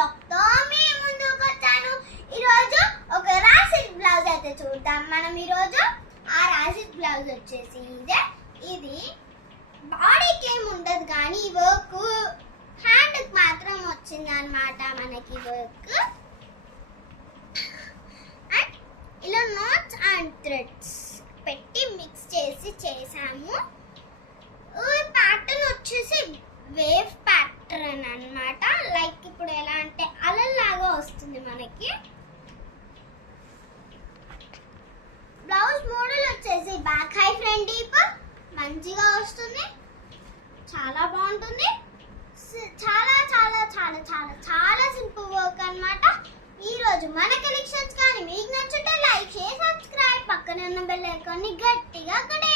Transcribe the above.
Blog తో మీ ముందుకు వచ్చాను. ఈరోజు ఒక రాసి బ్లౌజ్ అయితే చూద్దాం మనం. ఈరోజు ఆ రాసి బ్లౌజ్ వచ్చేసి ఇది బాడీకి ఏమి ఉండదు కానీ వర్క్ హ్యాండ్ కి మాత్రం వచ్చింది అన్నమాట మనకి వర్క్. అండ్ ఇలా నాట్స్ అండ్ థ్రెడ్స్ పెట్టి మిక్స్ చేసి చేసాము. ప్యాటర్న్ వచ్చేసి వేవ్ ప్యాటర్న్ అన్నమాట. లైక్ ఇప్పుడు ఎలా అంటే అలల్లాగా వస్తుంది మనకి. బ్లౌజ్ మోడల్ వచ్చేసి బ్యాక్ హై ఫ్రంట్ డీప్ మంచిగా వస్తుంది, చాలా బాగుంటుంది. చాలా చాలా చాలా చాలా చాలా సింపుల్ వర్క్ అన్నమాట. ఈ రోజు మన కలెక్షన్స్ కానీ మీకు నచ్చుంటే లైక్ షేర్ సబ్స్క్రైబ్, పక్కన ఉన్న బెల్ ఐకాన్ ని గట్టిగా కొట్టండి.